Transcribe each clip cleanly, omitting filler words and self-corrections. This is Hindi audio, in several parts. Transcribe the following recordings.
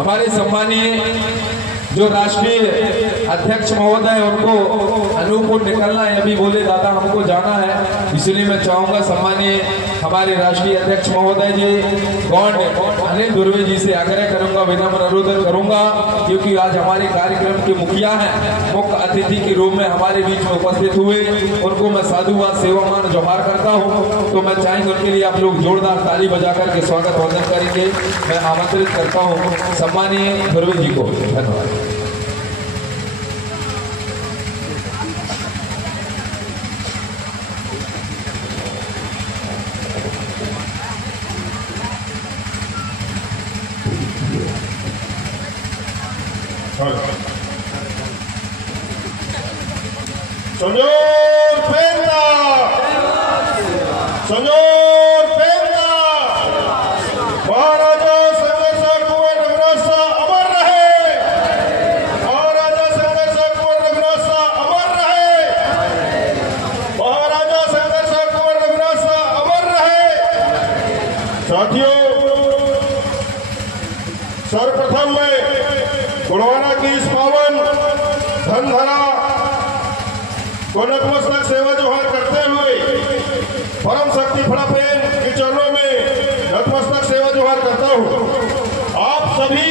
हमारे सम्मानीय जो राष्ट्रीय अध्यक्ष महोदय उनको अनुकूल निकलना है, अभी बोले दादा हमको जाना है, इसलिए मैं चाहूंगा सम्मानीय हमारे राष्ट्रीय अध्यक्ष महोदय जी गौंड अनिल धुर्वे जी से आग्रह करूंगा, विनम्र अनुरोध करूंगा, क्योंकि आज हमारे कार्यक्रम के मुखिया हैं, मुख्य अतिथि के रूप में हमारे बीच में उपस्थित हुए, उनको मैं साधुवाद सेवामान जोहार करता हूँ। तो मैं चाहेंगे उनके लिए आप लोग जोरदार ताली बजा करके स्वागत वंदन करेंगे। मैं आमंत्रित करता हूँ सम्मानीय धुर्वे जी को। धन्यवाद। Señor Penta, Señor Penta, महाराजा संघर्ष कुंवर रघुनाथ अमर रहे, महाराजा संघर्ष कुंवर रघुनाथ अमर रहे, महाराजा संघर्ष कुंवर रघुनाथ अमर रहे। साथियों, सर्वप्रथम मैं गुणवाना की इस पावन धनधरा को नतमस्तक सेवा जोहार करते हुए परम शक्ति फड़ापेन के चरणों में नतमस्तक सेवा जोहार करता हूँ। आप सभी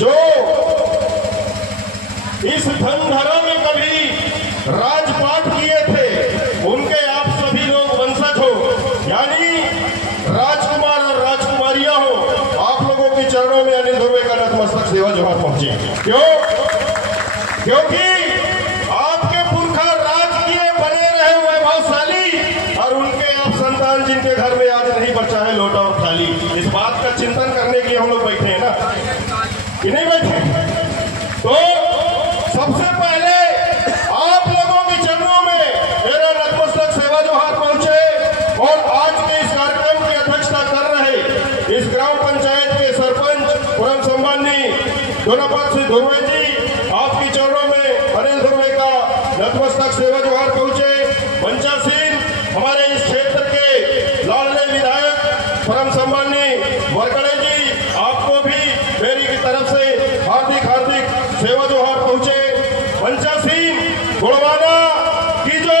जो इस धनधरा में कभी राजपाट किए थे, उनके आप सभी लोग वंशज हो, यानी राजकुमार और राजकुमारियां हो। आप लोगों के चरणों में अनिल धुर्वे का नतमस्तक सेवा जोहार पहुंचे। क्यों? क्योंकि जिनके घर में आज नहीं बचा है लोटा और थाली, इस बात का चिंतन करने के लिए हम लोग बैठे हैं ना, कि नहीं बैठे? तो सबसे पहले आप लोगों के चरणों में मेरा नतमस्तक सेवा जोहार पहुंचे और आज के इस कार्यक्रम की अध्यक्षता कर रहे इस ग्राम पंचायत के सरपंच परम सम्माननीय दोनापत श्री धुर्वे जी, आपके चरणों में अनिल धुर्वे का नतमस्तक सेवा जोहार पहुंचे। पंचासीन हमारे इस क्षेत्र के लाडले विधायक परम सम्माननीय वरकड़े जी, आपको भी मेरी की तरफ से हार्दिक हार्दिक सेवा जोहार पहुंचे। पंचासीन गुणवाना की जो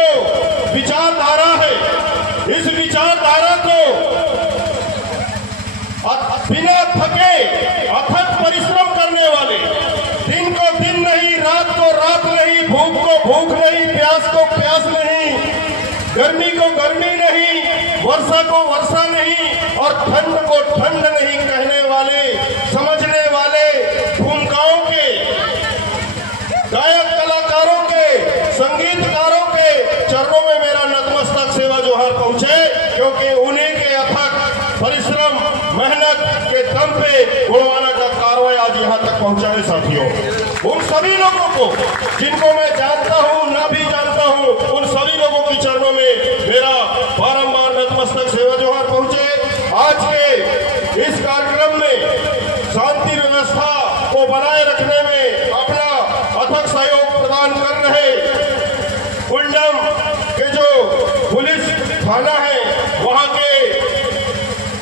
विचारधारा है, इस विचारधारा को बिना थके अथक परिश्रम करने वाले, दिन को दिन नहीं, रात को रात नहीं, भूख को भूख नहीं, प्यास को प्यास नहीं, गर्मी को गर्मी नहीं, वर्षा को वर्षा नहीं और ठंड को ठंड नहीं कहने वाले, समझने वाले भूमिकाओं के, गायक कलाकारों के, संगीतकारों के चरणों में मेरा नतमस्तक सेवा जोहार पहुंचे, क्योंकि उन्हीं के अथक परिश्रम मेहनत के दम पे गुणवाना का कार्रवाई आज यहाँ तक पहुंचा है। साथियों, उन सभी लोगों को जिनको मैं जानता हूँ ना भी जानता हूँ, उन सभी लोगों के चरणों में मेरा बारंबार नतमस्तक सेवा जोहार पहुंचे। आज के इस कार्यक्रम में शांति व्यवस्था को बनाए रखने में अपना अथक सहयोग प्रदान कर रहे कुंडम के जो पुलिस थाना है, वहां के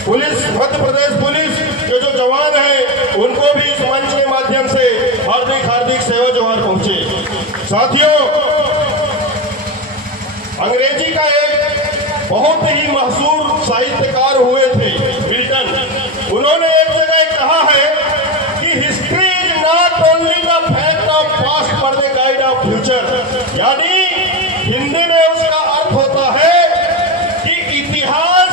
पुलिस, मध्य प्रदेश पुलिस के जो जवान हैं, उनको भी इस मंच के माध्यम से हार्दिक हार्दिक सेवा जोहार पहुंचे। साथियों, अंग्रेजी का एक बहुत ही मशहूर साहित्यकार हुए थे मिल्टन, उन्होंने एक जगह कहा है कि history is not only the fact of past but the guide of future, यानी हिंदी में उसका अर्थ होता है कि इतिहास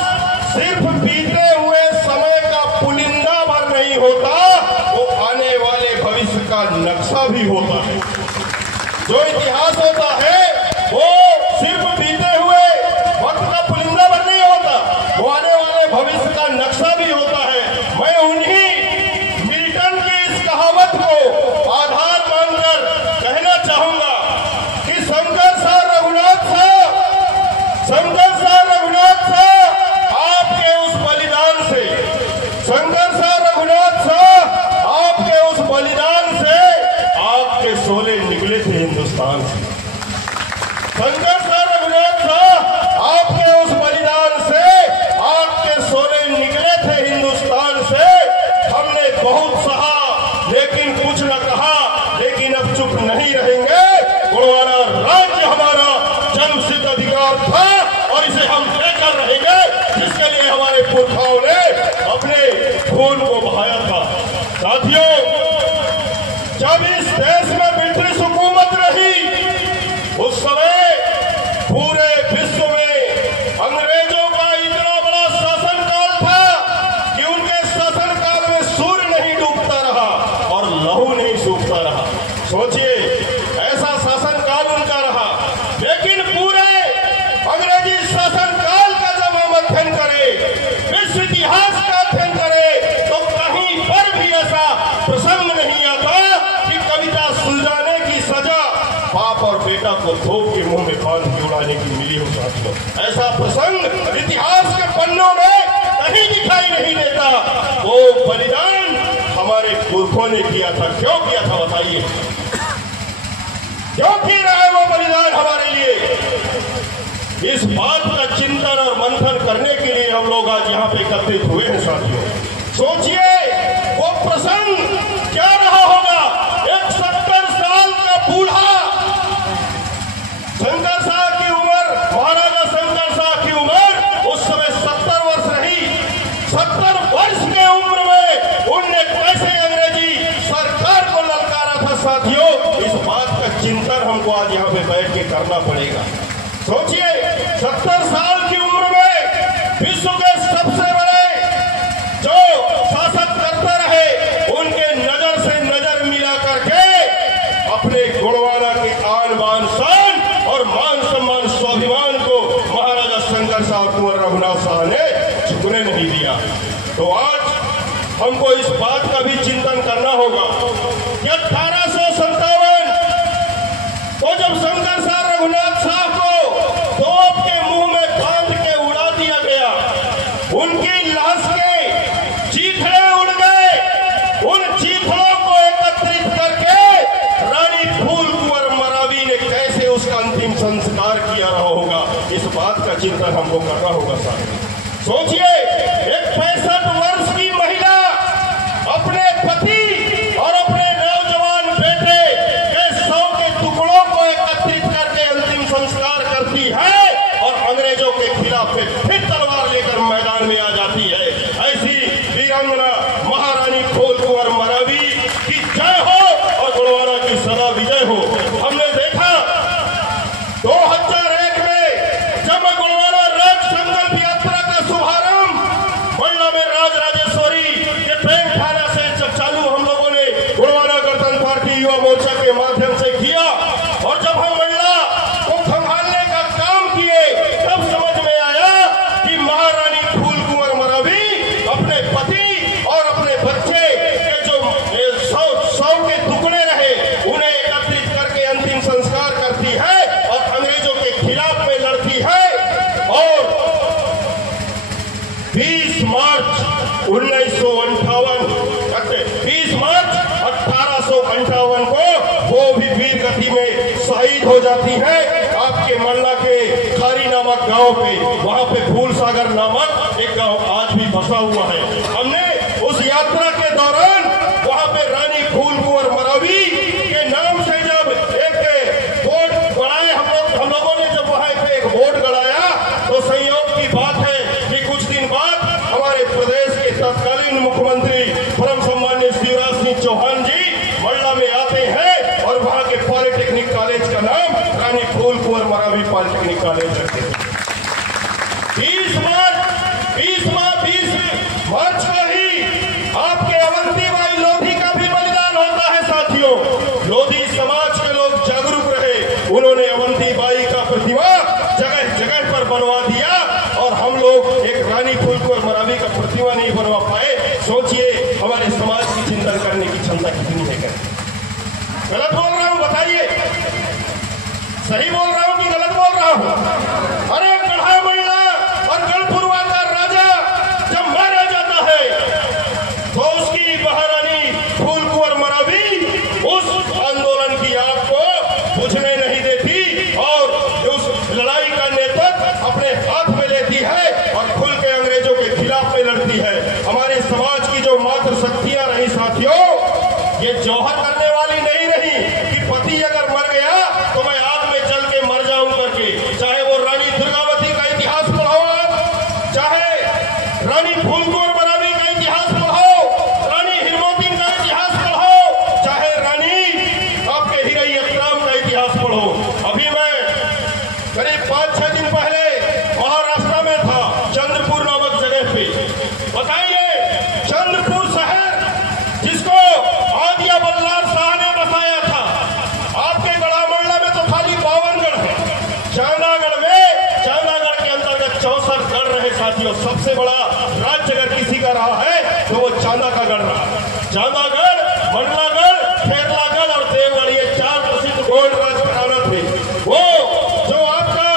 सिर्फ बीते हुए समय का पुलिंदा भर नहीं होता, वो आने वाले भविष्य का नक्शा भी होता है। जो इतिहास होता है वो सिर्फ बीते हुए वक्त का पुलिंदा भर नहीं होता, वो आने वाले भविष्य का नक्शा भी होता है। मैं उन्हीं मिल्टन की इस कहावत को आधार मानकर कहना चाहूंगा कि शंकर साहब रघुनाथ साहब, शंकर साहब रघुनाथ साहब, आपके उस बलिदान से, शंकर साहब रघुनाथ साहब, आपके उस बलिदान से आपके शोले निकले थे हिंदुस्तान से। योद्धाओं ने अपने खून को बहाया था। साथियों, जब इस देश में ब्रिटिश हुकूमत रही, उस समय पूरे विश्व में अंग्रेजों का इतना बड़ा शासनकाल था कि उनके शासनकाल में सूर्य नहीं डूबता रहा और लहू नहीं सूखता रहा। सोचिए, ऐसा शासनकाल उनका रहा। लेकिन पूरे अंग्रेजी शासनकाल का जब हम अध्ययन करें, विश्व इतिहास का अध्ययन करें, तो कहीं पर भी ऐसा प्रसंग नहीं आता कि कविता सुलझाने की सजा बाप और बेटा को धोप के मुंह में बांध के उड़ाने की मिली हो। साथियों, ऐसा प्रसंग इतिहास के पन्नों में कहीं दिखाई नहीं देता। वो बलिदान हमारे पुरखों ने किया था। क्यों किया था बताइए? क्यों किया रहा है वो बलिदान हमारे लिए? इस बात का चिंतन और मंथन करने के लिए हम लोग आज यहाँ पे एकत्रित हुए हैं। साथियों, सोचिए वो प्रसंग क्या रहा होगा। एक 70 साल का बूढ़ा, शंकर साहब की उम्र, महाराजा शंकर साहब की उम्र उस समय 70 वर्ष रही। 70 वर्ष के उम्र में उनने कैसे अंग्रेजी सरकार को ललकारा था। साथियों, इस बात का चिंतन हमको आज यहाँ पे बैठ के करना पड़ेगा। सोचिए, 70 साल की उम्र में विश्व के सबसे बड़े जो शासक करते रहे, उनके नजर से नजर मिला करके अपने गुणवाना के आन बान शान और मान सम्मान स्वाभिमान को महाराजा शंकर साहब कुंवर रघुनाथ साहब ने झुकने नहीं दिया। तो आज हमको इस बात का भी चिंतन करना होगा कि 1857 तो जब शंकर साहब रघुनाथ साहब को तोप के मुंह में बांध के उड़ा दिया गया, उनकी लाश के चीथड़े उड़ गए। उन चीथड़ों को एकत्रित करके रानी फूल कुंवर मरावी ने कैसे उसका अंतिम संस्कार किया रहा होगा, इस बात का चिंतन हमको करना होगा। साथ सोचिए, एक 65 वर्ष की महिला अपने पति और अपने नौजवान बेटे के 100 के टुकड़ों को एकत्रित करके अंतिम संस्कार करती है और अंग्रेजों के खिलाफ फिर तलवार लेकर मैदान में आ जाती है। ऐसी वीरांगना महारानी फूल कुंवर मरावी की जय हो और गुणवाना की सदा विजय हो। हमने देखा 2001 में जब गुणवाना राज संकल्प यात्रा का शुभारंभ मंडला में राजराजेश्वरी के प्रेम थाना से जब चालू हम लोगों ने गुणवाना गणतंत्र पार्टी युवा मोर्चा के माध्यम से किया, और जब हम मंडला को संभालने का काम किए, तब समझ में आया कि महारानी फूल कुंवर मरावी अपने पति और अपने बच्चे के जो 100 के टुकड़े रहे, उन्हें एकत्रित करके अंतिम संस्कार करती है और अंग्रेजों के खिलाफ में लड़ती है। और 20 मार्च 1858 को वो भी वीर गति में शहीद हो जाती है। आपके मंडला के खारी नामक गांव पे, वहां पे फूल सागर नामक एक गांव आज भी बसा हुआ है। हमने उस यात्रा के दौरान वहां पे रानी फूल कुंवर मरावी के नाम से जब एक बोर्ड गड़ाए, हम लोगों ने जब वहां पे एक बोर्ड गड़ाया, तो संयोग की बात है कि कुछ दिन बाद हमारे प्रदेश के तत्कालीन मुख्यमंत्री परम सम्मान्य शिवराज सिंह चौहान जी मंडला में आते हैं और वहां के पॉलिटेक्निक कॉलेज का नाम रानी फूल कुंवर मरावी पॉलिटेक्निक कॉलेज रखते हैं। 20 मार्च को ही आपके अवंतीबाई लोधी का भी बलिदान होता है। साथियों, लोधी समाज के लोग जागरूक रहे, उन्होंने अवंतीबाई का प्रतिमा जगह जगह पर बनवा दिया और हम लोग एक रानी फूल कुंवर मरावी का प्रतिमा नहीं बनवा पाए। सोचिए, हमारे समाज की चिंतन करने की क्षमता कितनी है। गलत बोल रहा हूं? बताइए, सही बोल रहा हूं कि गलत बोल रहा हूं? अरे गढ़ा मंडला और गढ़पुरवा का राजा जब मारा जाता है तो उसकी महारानी फूल कुंवर मरावी उस आंदोलन की आग को बुझने नहीं देती और उस लड़ाई का नेतृत्व अपने हाथ में लेती है और खुल के अंग्रेजों के खिलाफ में लड़ती है। हमारे समाज की जो मात्र शक्तियां रही साथियों, ये जौहर करने वाली नहीं रही कि पति अगर मर गया तो मैं आग में जल के मर जाऊं करके। चाहे वो रानी दुर्गावती का इतिहास पढ़ो, चाहे रानी सबसे बड़ा राज्य अगर किसी का रहा है तो वो चांदा का गढ़ रहा। चांदागढ़, मंडलागढ़, खेरलागढ़ और देवगढ़, ये 4 प्रसिद्ध गोंड राजघराना थे। वो जो आपका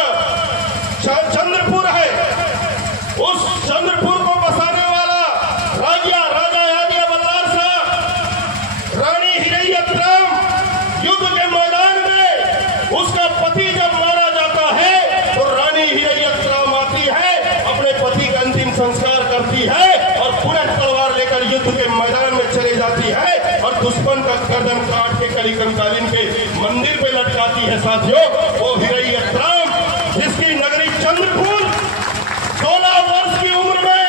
चंद्रपुर है, उस चंद्रपुर को बसाने वाला राजा आदिया बल्लार साहब, रानी हिरैयतराम, युद्ध के मैदान में उसका पति जब मारा जाता है तो रानी हिरैयतराम आती है, अपने पति का अंतिम संस्कार करती है और पुनः तलवार लेकर युद्ध के मैदान में चले जाती है और दुश्मन का गर्दन काट के कली कंकालीन के मंदिर पे लटकाती है। साथियों, वो हिरैयतराम जिसकी नगरी चंद्रपुर 16 वर्ष की उम्र में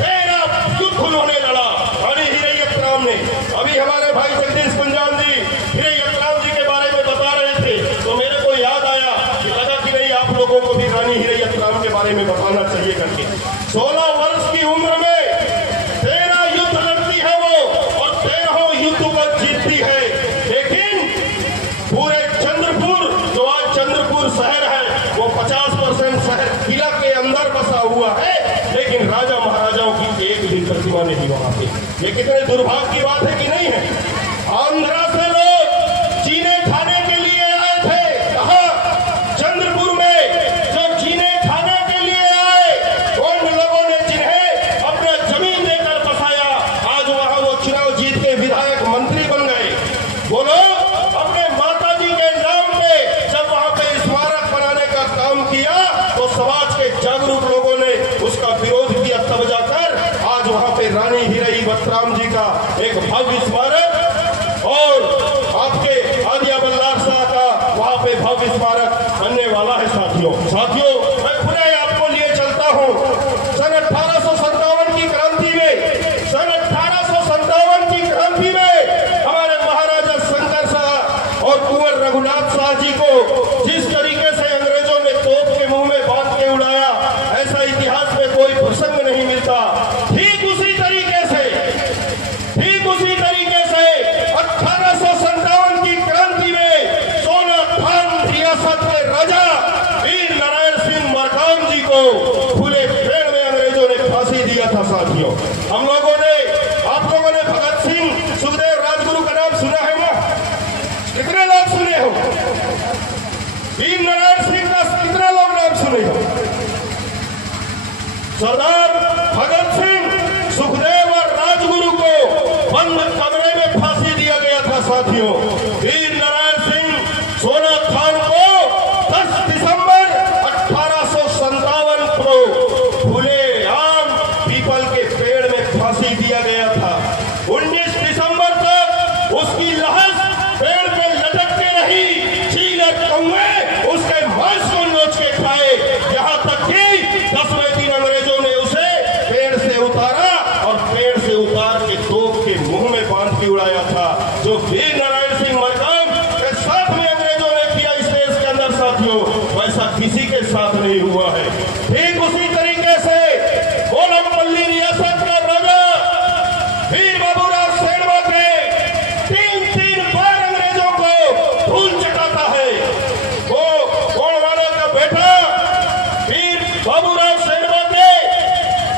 13 युद्ध उन्होंने लड़ा, रानी हिरैयतराम ने। अभी हमारे भाई जगदीश कुंजान जी हिरैयतराम जी के बारे में बता रहे थे तो मेरे को याद आया कि लगा कि नहीं, आप लोगों को भी रानी हिरैयतराम के बारे में बताना चाहिए करके। 16 वर्ष की उम्र में 13 युद्ध लड़ती है वो और 13 युद्ध को जीतती है। लेकिन पूरे चंद्रपुर, जो आज चंद्रपुर शहर है, वो 50% शहर किला के अंदर बसा हुआ है, लेकिन राजा महाराजाओं की एक भी प्रतिमा नहीं वहां पे। ये कितने दुर्भाग्य की बात है कि नहीं है। आंध्रा से लोग जीने खाने के लिए आए थे, कहा चंद्रपुर में जो जीने खाने के लिए आए, उन लोगों ने जिन्हें अपना जमीन देकर बसाया, आज वहां वो चुनाव जीत के विधायक मंत्री बन गए। वो लोग अपने माता जी के नाम पे जब वहां पे स्मारक बनाने का काम किया तो समाज के जागरूक लोगों ने उसका विरोध किया, तब जाकर आज वहां पे रानी हिरैयतराम जी का एक भव्य स्मारक और आपके आदिया बल्लार शाह का वहां पे भव्य स्मारक बनने वाला है। साथियों, मैं पुनः आपको लिए चलता हूं सन 1857 की क्रांति में। सन 1857 की क्रांति में हमारे महाराजा शंकर शाह और कुंवर रघुनाथ शाह जी को जिस तरीके से अंग्रेजों ने तोप के मुंह में बांध के उड़ाया, ऐसा इतिहास में कोई प्रसंग नहीं मिलता। ठीक उसी तरीके से 1857 की क्रांति में सोना खान रियासत के राजा वीर नारायण सिंह मरकाम जी को खुले पेड़ में अंग्रेजों ने फांसी दिया था। साथियों, आप लोगों ने भगत सिंह, सुखदेव, राजगुरु का नाम सुना है ना? कितने लोग सुने हो? वीर नारायण सिंह का कितने लोग नाम सुने हो? सरदार भगत सिंह, सुखदेव और राजगुरु को बंद कमरे में फांसी दिया गया था। साथियों, वीर नारायण सिंह सोना खान को 10 दिसंबर 1857 को खुले आम पीपल के पेड़ में फांसी दिया गया था। 19 दिसंबर तक उसकी लाश पेड़ पे लटकते रही, चीले कौवे उसके मांस को नोच के खाए, यहाँ तक कि 10वें दिन अंग्रेजों ने उसे पेड़ से उतारा और पेड़ से उतार के तोप के मुंह में बांध के उड़ाया था। जो वीर नारायण सिंह मरकाम के साथ में अंग्रेजों ने किया इस देश के अंदर, साथियों, वैसा किसी के साथ नहीं हुआ है। ठीक उसी तरीके से बोलमपल्ली रियासत का राजा वीर बाबूराव सेठवा के 3 बार अंग्रेजों को धूल चटाता है। वो गोंडवाना का बेटा वीर बाबूराव सेठवा के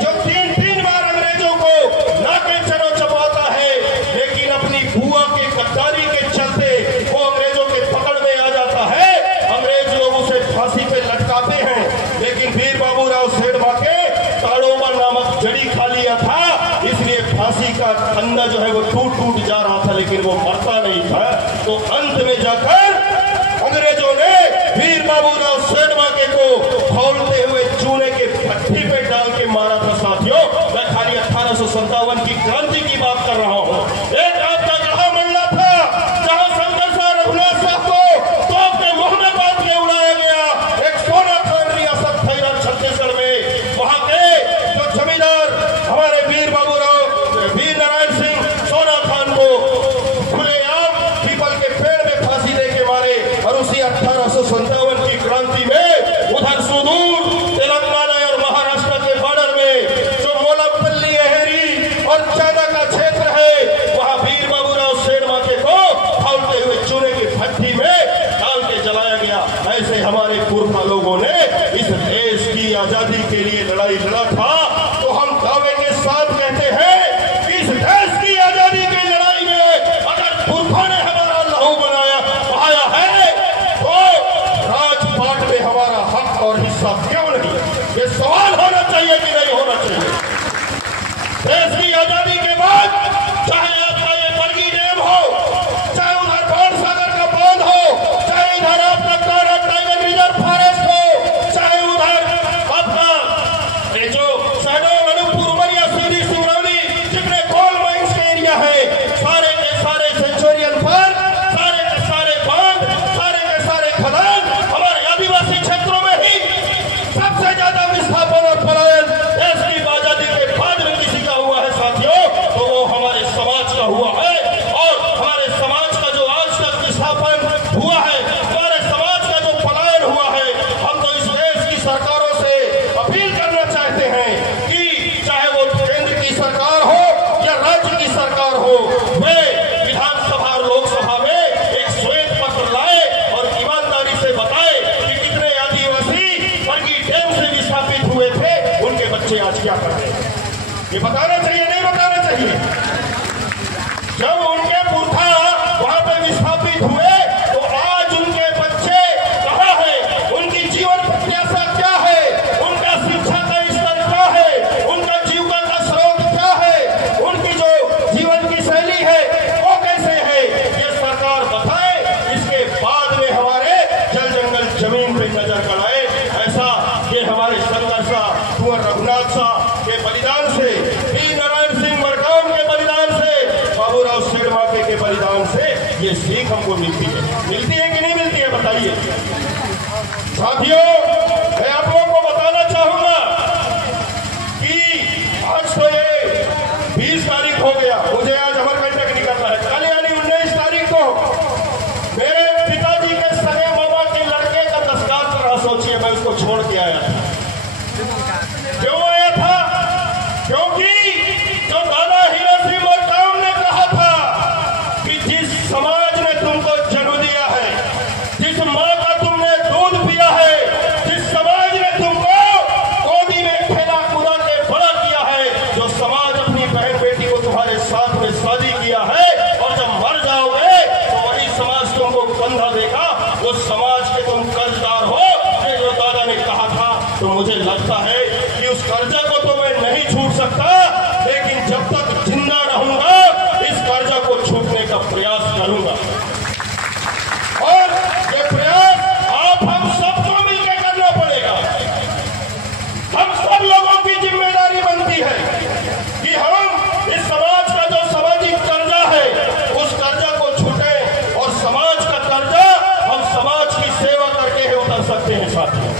जो 3 बार अंग्रेजों को नाके चनो चबाता है, लेकिन अपनी बुआ के गद्दारी के चलते वो अंग्रेजों के पकड़ में आ जाता है। अंग्रेज लोग उसे फांसी पे लटकाते हैं, लेकिन वीर बाबूराव सेठवा के ताड़ोबा नामक जड़ी खा लिया था, इसलिए फांसी का फंदा जो है वो टूट जा रहा था, लेकिन वो मरता नहीं था। तो अंत में जाकर अंग्रेजों ने वीर बाबूराव सेठवा के को खौलते हुए चूने के भट्टी पे डाल के मारा था। साथियों, मैं खाली 1857 की क्रांति की बात कर रहा हूँ। एक आपका गढ़ा मंडला था जहाँ शंकर शाह, रघुनाथ शाह को तोप के मुंह में बांध के उड़ाया गया। एक सोना खान रियासत था छत्तीसगढ़ में, वहां के जो जमींदार हमारे वीर नारायण सिंह सोना खान को खुलेआम शहीद हुए तो आज उनके बच्चे कहाँ हैं, उनकी जीवन प्रत्याशा क्या है, उनका शिक्षा का स्तर क्या है, उनका जीविका का स्रोत क्या है, उनकी जो जीवन की शैली है वो कैसे है, ये सरकार बताए। इसके बाद में हमारे जल जंगल जमीन पे नजर गड़ाए। ऐसा ये हमारे शंकर शाह, कुंवर रघुनाथ शाह के बलिदान से, वी नारायण सिंह मरकाम के बलिदान से, बाबूराव शेरमाके के बलिदान से ये सीख हमको मिलती है कि नहीं मिलती है, बताइए साथियों। मैं आप लोगों को बताना चाहूंगा कि आज तो ये 20 तारीख हो गया, मुझे आज अमरकंटक निकलना है। कल यानी 19 तारीख को मेरे पिताजी के सगे मामा के लड़के का दस्तार कर रहा। सोचिए, मैं उसको छोड़ के आया था। क्यों आया था? क्योंकि जो दादा हीरा सिंह मरकाम ने कहा था कि जिस समाज ने तुमको जन्म दिया है, जिस माँ का तुमने दूध पिया है, जिस समाज ने तुमको गोदी में खेला कूदा के बड़ा किया है, जो समाज अपनी बहन बेटी को तुम्हारे साथ में शादी किया है, और जब मर जाओगे तो वही समाज तुमको कंधा देगा, उस समाज के तुम कर्जदार हो। ये जो दादा ने कहा था, तो मुझे लगता है कि उस कर्जा को तो मैं नहीं छूट सकता, लेकिन जब तक जिंदा रहूंगा इस कर्जा को छूटने का प्रयास करूंगा। और ये प्रयास आप हम सबको मिलकर करना पड़ेगा। हम सब लोगों की जिम्मेदारी बनती है कि हम इस समाज का जो सामाजिक कर्जा है उस कर्जा को छूटे, और समाज का कर्जा हम समाज की सेवा करके ही उतर सकते हैं। साथियों,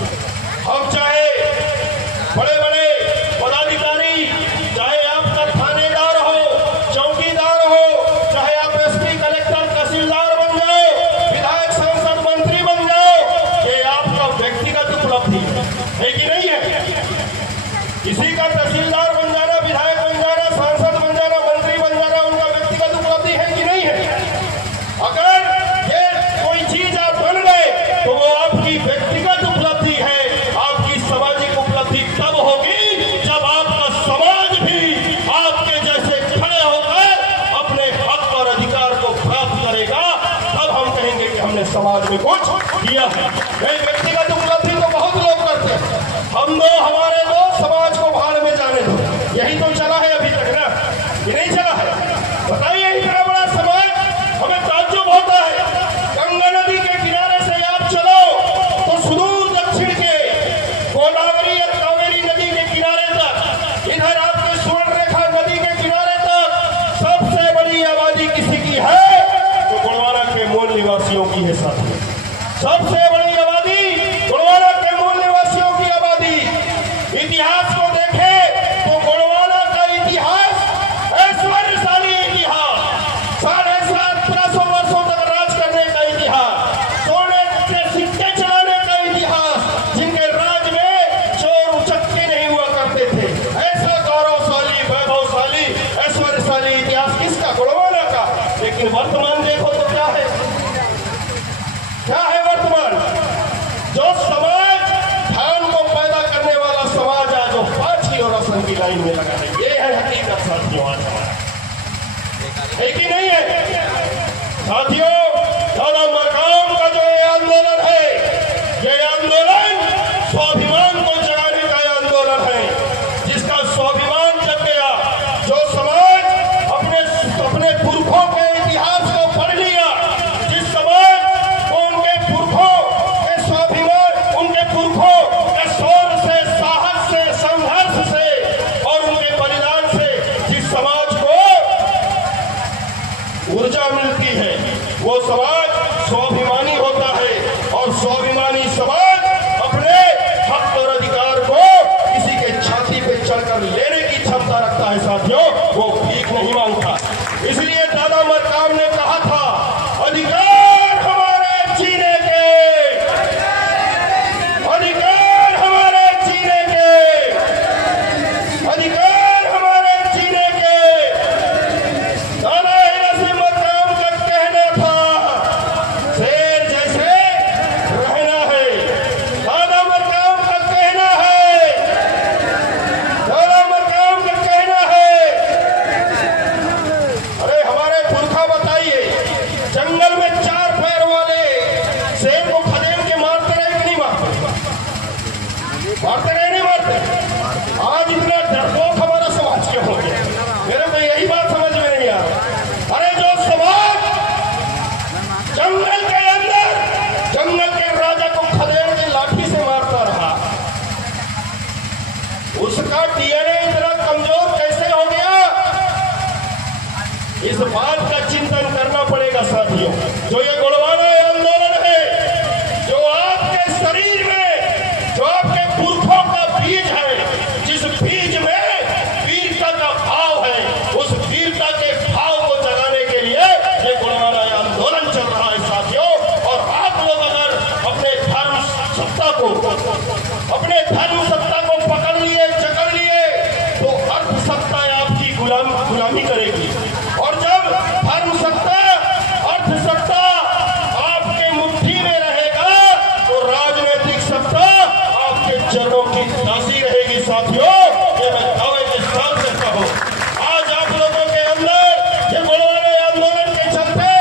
हम चाहे बड़े बड़े पदाधिकारी, चाहे आपका थानेदार हो, चौकीदार हो, चाहे आप एसपी, कलेक्टर, तहसीलदार बन जाओ, विधायक, सांसद, मंत्री बन जाओ, ये आपका व्यक्तिगत उपलब्धि है कि नहीं है? किसी का तहसीलदार बन जाना, विधायक बन जाना, सांसद बन जाना, मंत्री बन जाना उनका व्यक्तिगत उपलब्धि है कि नहीं है? अगर ये कोई चीज आप बन गए तो वो आपकी व्यक्तिगत उपलब्धि है। आपकी सामाजिक उपलब्धि तब होगी जब आपका समाज भी आपके जैसे खड़े होकर अपने हक और अधिकार को प्राप्त करेगा। तब हम कहेंगे कि हमने समाज में कुछ किया है। व्यक्तिगत उपलब्धि तो बहुत लोग करते हैं, हमारे दो समाज को भाड़ में जाने दो, यही तो चला है अभी तक ना, ये नहीं चला है? बताइए, इतना बड़ा समाज, हमें ताज्जुब होता है। गंगा नदी के किनारे से आप चलो तो सुदूर दक्षिण के गोदावरी और कावेरी नदी के किनारे तक, इधर आपके स्वर्ण रेखा नदी के किनारे तक सबसे बड़ी आबादी किसी की है तो गोंडवाना के मूल निवासियों की है। साथियों, सबसे बड़ी आबादी गोंडवाना के मूल निवासियों की आबादी। इतिहास को देखें तो गोंडवाना का इतिहास ऐश्वर्यशाली इतिहास, 750 वर्षों तक राज करने का इतिहास, सोने के सिक्के चलाने का इतिहास, जिनके राज में चोर उचक्के नहीं हुआ करते थे। ऐसा गौरवशाली, वैभवशाली, ऐश्वर्यशाली इतिहास किसका? गोंडवाना का। लेकिन वर्तमान देखो तो क्या है? क्या है वर्तमान? जो समाज धान को पैदा करने वाला समाज है, जो 5 किलो राशन की लाइन में लगा है, ये है हकीकत। साथियों, आज है कि नहीं है? साथियों, दादा मरकाम का जो ये आंदोलन है, ये आंदोलन स्वाभिमान को जगाने का आंदोलन है, जिसका स्वाभिमान जग गया, जो समाज अपने पुरखों के इतिहास को पढ़ लिया, जिस समाज को उनके पुरखों के स्वाभिमान, उनके पुरखों के शौर्य से, साहस से, संघर्ष से और उनके बलिदान से जिस समाज को ऊर्जा मिलती है, वो इस बात का चिंतन करना पड़ेगा साथियों। जो ये गोंडवाना आंदोलन है, जो आपके शरीर में, जो आपके पुरखों का बीज है, जिस बीज में वीरता का भाव है, उस वीरता के भाव को जगाने के लिए ये गोंडवाना आंदोलन चल रहा है साथियों। और आप लोग अगर अपने धर्म सत्ता को पकड़ लिए, जकड़ लिए, तो अर्थ सत्ता आपकी गुलामी करेगी। और जब धर्म सत्ता, अर्थ सत्ता आपके मुट्ठी में रहेगा, तो राजनीतिक सत्ता आपके चरणों की दासी रहेगी साथियों। ये मैं दावे के साथ कहता हूं। आज आप लोगों के अंदर ये गोंडवाना आंदोलन के चलते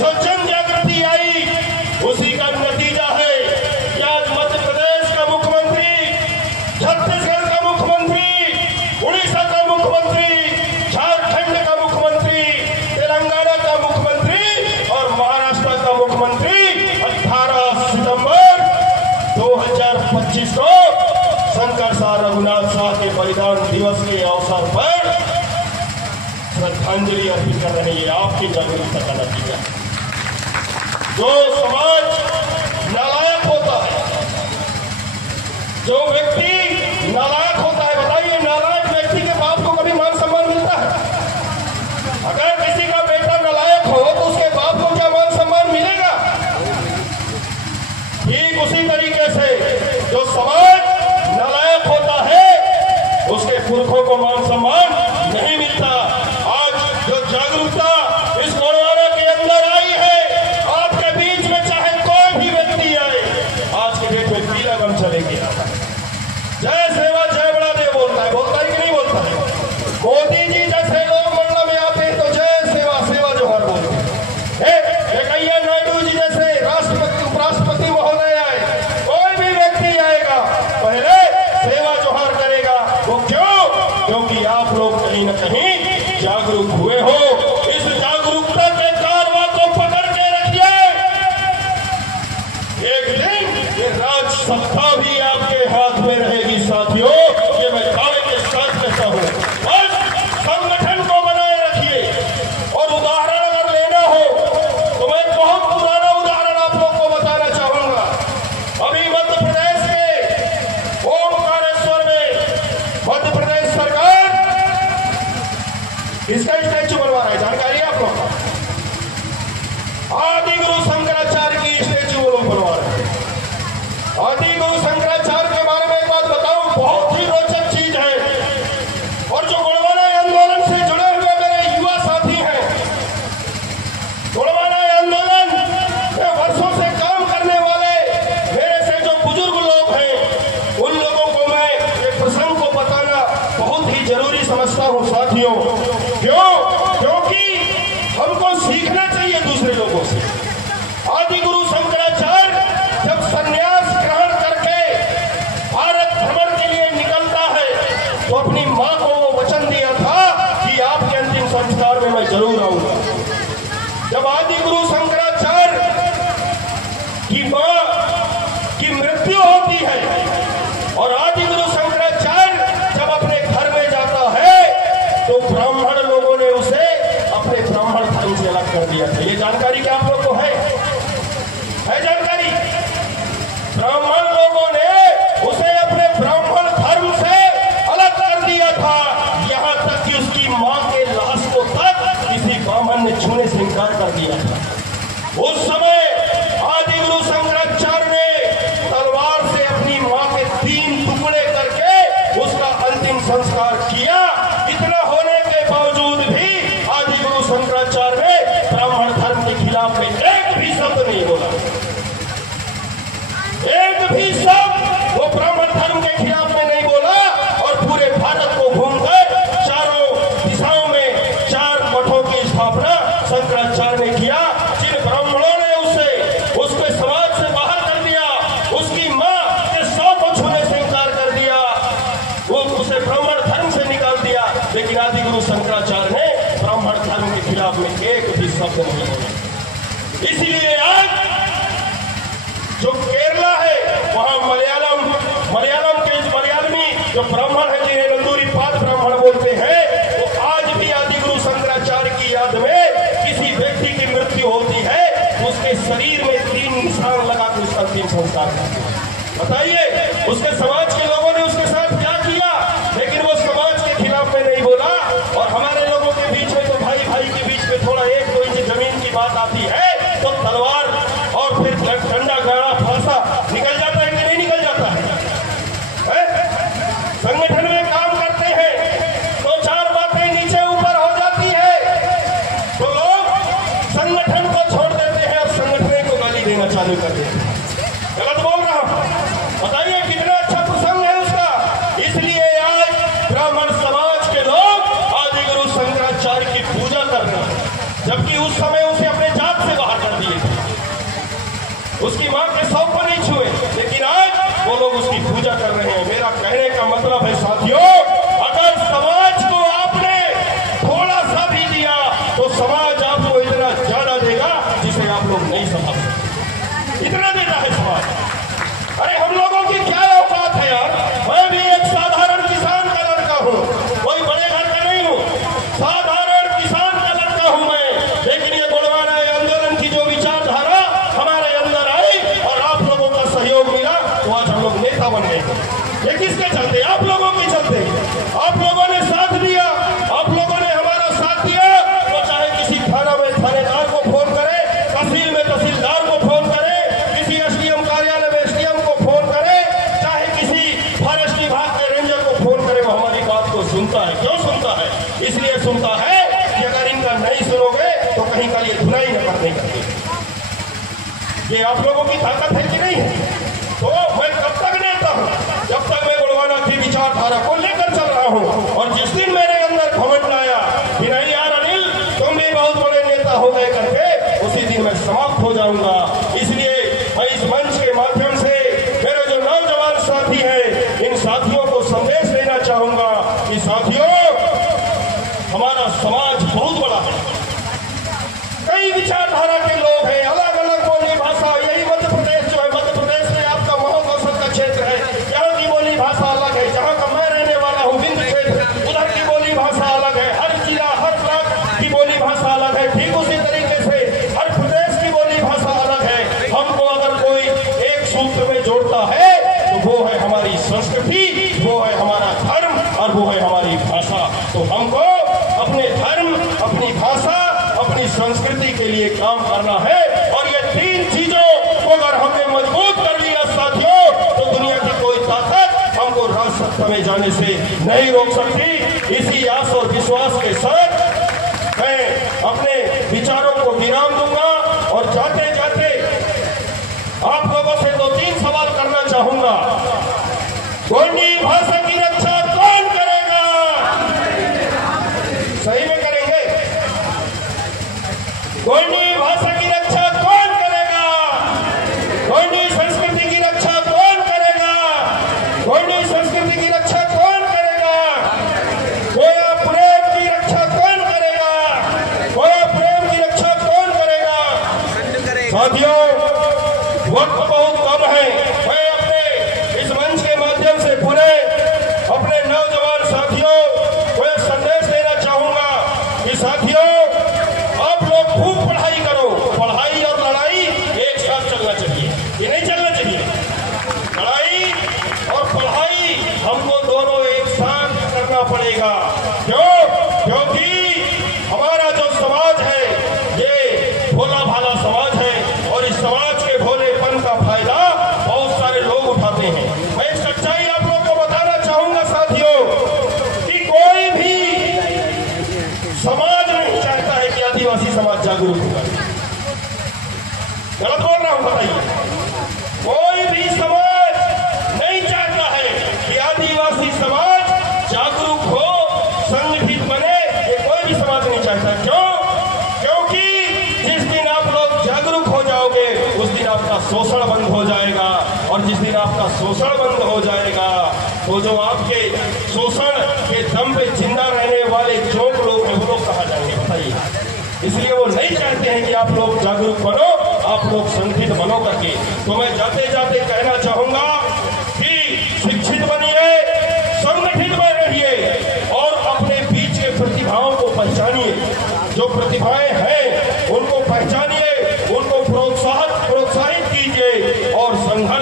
जो जन जागृति आई, उसी का नतीजा है कि आज मध्य प्रदेश का मुख्यमंत्री, छत्तीसगढ़ का मुख्यमंत्री, उड़ीसा का मुख्यमंत्री, झारखंड का मुख्यमंत्री, तेलंगाना का मुख्यमंत्री और महाराष्ट्र का मुख्यमंत्री 18 सितंबर 2025 को शंकर शाह रघुनाथ शाह के बलिदान दिवस के अवसर पर श्रद्धांजलि अर्पित कर रहे हैं। आपकी जागरूकता का नतीजा। जो समाज नालायक होता है, जो व्यक्ति नालायक होता है, बताइए नालायक व्यक्ति के बाप को कभी मान सम्मान मिलता है? अगर किसी का बेटा नालायक हो तो उसके बाप को क्या मान सम्मान मिलेगा? ठीक उसी तरीके से जो समाज नालायक होता है, उसके पुरखों को मान सम्मान नहीं मिलता। आज जो जागरूकता इस गोंडवाना के अंदर आई है, आपके बीच में चाहे कोई भी व्यक्ति आए, आज के डेट में पीला गमछा लेके आता है, जय सेवा जय बड़ा देव बोलता है कि नहीं बोलता है? मोदी जी जैसे लोग मंडला में आते हैं तो जय सेवा सेवा जोहर बोलते हैं। वेंकैया नायडू जी जैसे राष्ट्रपति, उपराष्ट्रपति महोदय आए, कोई भी व्यक्ति आएगा पहले सेवा जोहर करेगा। वो क्यों? क्योंकि आप लोग कहीं न कहीं जागरूक हुए हो। इस जागरूकता के कारवां को पकड़ के रखिए। एक दिन ये राज सत्ता भी आपके हाथ में रहेगी साथियों। ये मैं दावे के साथ कहता हूं। बस संगठन को बनाए रखिए। और उदाहरण अगर लेना हो तो मैं बहुत पुराना उदाहरण आप लोग को बताना चाहूंगा। अभी मध्य प्रदेश के ओमकारेश्वर में मध्य प्रदेश सरकार इसका स्टैचू बनवा रहा है, जानकारी है आप लोग? आदि गुरु शंकराचार्य की स्टैचू वो लोग बनवा रहे हैं। आदि गुरु शंकराचार्य के बारे में एक बात बताऊं, बहुत ही रोचक चीज है। और जो गोंडवाना आंदोलन से जुड़े हुए मेरे युवा साथी हैं, गोंडवाना आंदोलन में वर्षों से काम करने वाले मेरे से जो बुजुर्ग लोग हैं, उन लोगों को मैं एक प्रसंग को बताना बहुत ही जरूरी समझता हूं साथियों। क्यों? क्योंकि हमको सीखना चाहिए दूसरे लोगों से। आदि गुरु शंकराचार्य जब संन्यास ग्रहण करके भारत भ्रमण के लिए निकलता है, तो अपनी मां को वो वचन दिया था कि आपके अंतिम संस्कार में मैं जरूर आऊंगा। जब आदि गुरु शंकराचार्य की मां की मृत्यु होती है और आदि गुरु शंकराचार्य जब अपने घर में जाता है, तो ब्राह्मण लोगों ने उसे अपने ब्राह्मण धर्म से अलग कर दिया था। ये जानकारी क्या आप लोग को है जानकारी? ब्राह्मण लोगों ने उसे अपने ब्राह्मण धर्म से अलग कर दिया था। यहां तक कि उसकी मां के लाश को तक किसी ब्राह्मण ने छूने से इनकार कर दिया था। उस समय आदि गुरु शंकराचार्य ने तलवार से अपनी मां के 3 टुकड़े करके उसका अंतिम संस्कार किया। इतना होने के बावजूद भी आदि गुरु शंकराचार्य ने ब्राह्मण धर्म के खिलाफ में एक भी शब्द नहीं बोला। एक भी शब्द वो ब्राह्मण धर्म के खिलाफ में नहीं बोला। और पूरे भारत को घूमकर चारों दिशाओं में 4 मठों की स्थापना शंकराचार्य ने किया। जिन ब्राह्मणों ने उसके समाज से बाहर कर दिया, उसकी मां के 100 को छूने से इनकार कर दिया, वो उसे ब्राह्मण धर्म से निकाल दिया। लेकिन आदि गुरु शंकराचार्य ने ब्राह्मण धर्म के खिलाफ में एक भी शब्द नहीं बोला। इसलिए आज जो केरला है, वहां मलयालमी जो ब्राह्मण है, जिन्हें नंदूरी पाद ब्राह्मण बोलते हैं, वो आज भी आदि गुरु शंकराचार्य की याद में संस्कार करते हैं। बताइए उसके समाज के लोगों ने उसके साथ क्या किया, लेकिन वो समाज के खिलाफ में नहीं बोला। और हमारे लोगों के बीच में तो भाई भाई के बीच में थोड़ा 1-2 इंच जमीन की बात आती है तो तलवार और फिर डंडा गाड़ा फांसा निकल जाता है कि नहीं निकल जाता है? संगठन में काम करते हैं तो 4 बातें नीचे ऊपर हो जाती है तो लोग संगठन को छोड़ देते हैं और संगठन को गाली देना चालू कर देते हैं। गलत बोल रहा हूं? बताइए कितना अच्छा प्रसंग है उसका। इसलिए आज ब्राह्मण समाज के लोग आदि गुरु शंकराचार्य की पूजा कर रहे हैं, जबकि उस समय उसे अपने जात से बाहर कर दिए थे, उसकी मां के शौक को नहीं छुए, लेकिन आज वो लोग उसकी पूजा कर रहे हैं। मेरा कहने का मतलब है साथियों, अगर समाज को आपने थोड़ा सा भी दिया तो समाज आपको इतना ज्यादा देगा जिसे आप लोग नहीं समझ सकते। इतना देता है समाज। अरे हम लोगों की क्या औकात है यार। मैं भी एक साधारण किसान का लड़का हूँ, कोई बड़े घर का नहीं हूँ, साधारण किसान का लड़का हूँ मैं। लेकिन ये गुणवाना आंदोलन की जो विचारधारा हमारे अंदर आई और आप लोगों का सहयोग मिला तो आज हम लोग नेता बन गए। ये किसके चलते? आप लोगों के चलते। आप लोगों ने साथ दिया, आप लोगों ने हमारा साथ दिया। तो चाहे किसी थाना में थानेदार को फोन करे, तहसील में तहसीलदार को फोन करे, किसी एसडीएम कार्यालय में एसडीएम को फोन करे, चाहे किसी फॉरेस्ट विभाग के रेंजर को फोन करे, वो हमारी बात को सुनता है। क्यों सुनता है? इसलिए सुनता है कि अगर इनका नहीं सुनोगे तो कहीं का ये धुलाई न कर देंगे। ये आप लोगों की ताकत है कि नहीं है? तो मैं कब तक नेता हूं? जब तक मैं गुणवाना की विचारधारा को लेकर चल रहा हूं। और जिस दिन मेरे अंदर घमंड आया कि नहीं यार अनिल तुम भी बहुत बड़े नेता हो गए करके, उसी दिन मैं समाप्त हो जाऊंगा। इसलिए मैं इस मंच के माध्यम से मेरे जो नौजवान साथी हैं, इन साथियों को संदेश देना चाहूंगा कि साथियों, हमारा समाज बहुत बड़ा है, कई विचारधारा के लोग हैं, अलग अलग बोली भाषा। यही मध्य प्रदेश जो है, मध्य प्रदेश में आपका महोत्सव का क्षेत्र है, यहाँ की बोली भाषा अलग है। जहाँ का मैं रहने वाला हूँ विंध्य क्षेत्र, उधर की बोली भाषा अलग है। हर जिला हर ब्लॉक की बोली भाषा अलग है। ठीक उसी तरीके से हर प्रदेश की बोली भाषा अलग है। हमको अगर कोई एक सूत्र में जोड़ता है तो वो है हमारी संस्कृति, वो है हमारा धर्म और वो है हमारी भाषा। तो हमको अपने धर्म, अपनी भाषा, अपनी संस्कृति के लिए काम करना है। और ये 3 चीजों को अगर हमने मजबूत कर लिया साथियों, तो दुनिया की कोई ताकत हमको राजसत्ता में जाने से नहीं रोक सकती। इसी आस और विश्वास के साथ मैं अपने विचारों को विराम दूंगा और जाते जाते आप लोगों से 2-3 सवाल करना चाहूंगा। गोंडी भाषा की रक्षा कौन करेगा? सही में करेंगे? गोंडी भाषा की रक्षा कौन करेगा? गोंडी संस्कृति की रक्षा कौन करेगा? गोंडी संस्कृति की रक्षा कौन करेगा? गोया प्रेम की रक्षा कौन करेगा? गोया प्रेम की रक्षा कौन करेगा? साथियों, वक्त बहुत कम है। मैं अपने इस मंच के माध्यम से पूरे अपने नौजवान साथियों को एक संदेश देना चाहूंगा कि साथियों, आप लोग खूब पढ़ाई करो। पढ़ाई और लड़ाई एक साथ चलना चाहिए, ये नहीं चलना चाहिए। लड़ाई और पढ़ाई हमको दोनों एक साथ करना पड़ेगा। क्यों? क्योंकि हमारा जो समाज है ये भोला भाला समाज है और इस समाज के भोलेपन का फायदा बहुत सारे लोग उठाते हैं। मैं एक सच्चाई आप लोग को बताना चाहूंगा साथियों कि कोई भी समाज नहीं चाहता है कि आदिवासी समाज जागरूक होगा। गलत बोल रहा हूं? बताइए। कोई भी समाज नहीं चाहता है कि आदिवासी समाज जागरूक हो, संगठित बने। ये कोई भी समाज नहीं चाहता। क्यों? क्योंकि जिस दिन आप लोग जागरूक हो जाओगे उस दिन आपका शोषण बंद हो जाएगा। और जिस दिन आपका शोषण बंद हो जाएगा तो जो आपके शोषण के दम पे जिंदा रहने वाले जो लोग हैं वो लोग कहाँ जाएंगे? बताइए। इसलिए वो नहीं चाहते हैं कि आप लोग जागरूक बनो, आप लोग संगठित बनो करके। तो मैं जाते जाते कहना चाहूंगा कि शिक्षित बनिए, संगठित बन रहिए और अपने बीच के प्रतिभाओं को पहचानिए। जो प्रतिभाएं हैं उनको पहचानिए, उनको प्रोत्साहित कीजिए और संघर्ष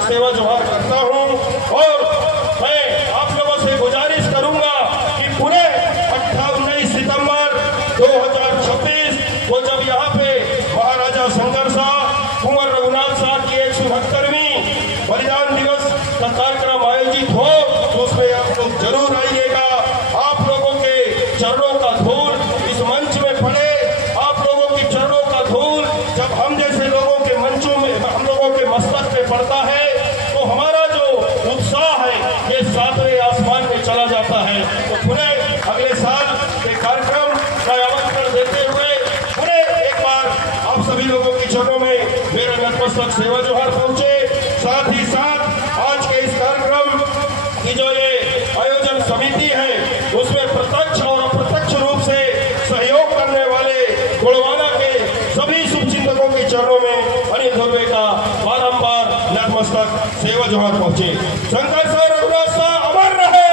नतमस्तक सेवा जोहार करता हूँ। और मैं आप लोगों से गुजारिश करूंगा कि पूरे 19 सितंबर 2026 को जब यहाँ पे महाराजा शंकर साहब कुंवर रघुनाथ साहब की 172वीं बलिदान दिवस का कार्यक्रम आयोजित हो तो उसमें आप लोग जरूर आइएगा। आप लोगों के चरणों का धूल इस मंच में पड़े। आप लोगों की चरणों का धूल जब हम जैसे लोगों के मंचों में, हम लोगों के मस्तक पे पड़ता है तो हमारा जो उत्साह है ये 7वें आसमान में चला जाता है। तो पुनः अगले साल के कार्यक्रम का आमंत्रण देते हुए पुनः एक बार आप सभी लोगों के चरणों में मेरा नतमस्तक सेवा जोहार पहुंचे। साथ ही साथ आज के इस कार्यक्रम की जो ये आयोजन समिति है उसमें प्रत्यक्ष और अप्रत्यक्ष रूप से सहयोग करने वाले गोड़वाना के सभी शुभचिंतकों के चरणों में अनिल धुर्वे का बारंबार नतमस्तक सेवा जोहार पहुंचे। शंकर साहब रघुनाथ साहब अमर रहे,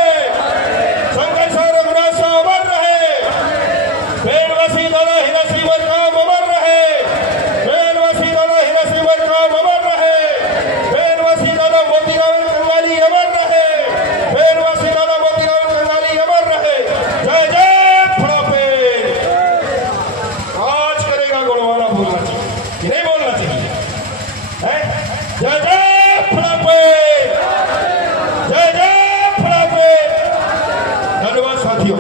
शंकर साहब रघुनाथ साहब अमर रहे, बेनवासी दादा हीरा सिमर काम अमर रहे, बेनवासी दादा हीरा सिमर काम अमर रहे, बेनवासी दादा मोतीराम कंगाली अमर रहे, बेनवासी दादा मोतीराम कंगाली अमर रहे। जय जय फड़ापे। आज करेगा गोड़वाना बोलना चाहिए कि नहीं बोलना चाहिए? है जय जय फड़ापे, जय जय फड़ापे। धन्यवाद साथियों।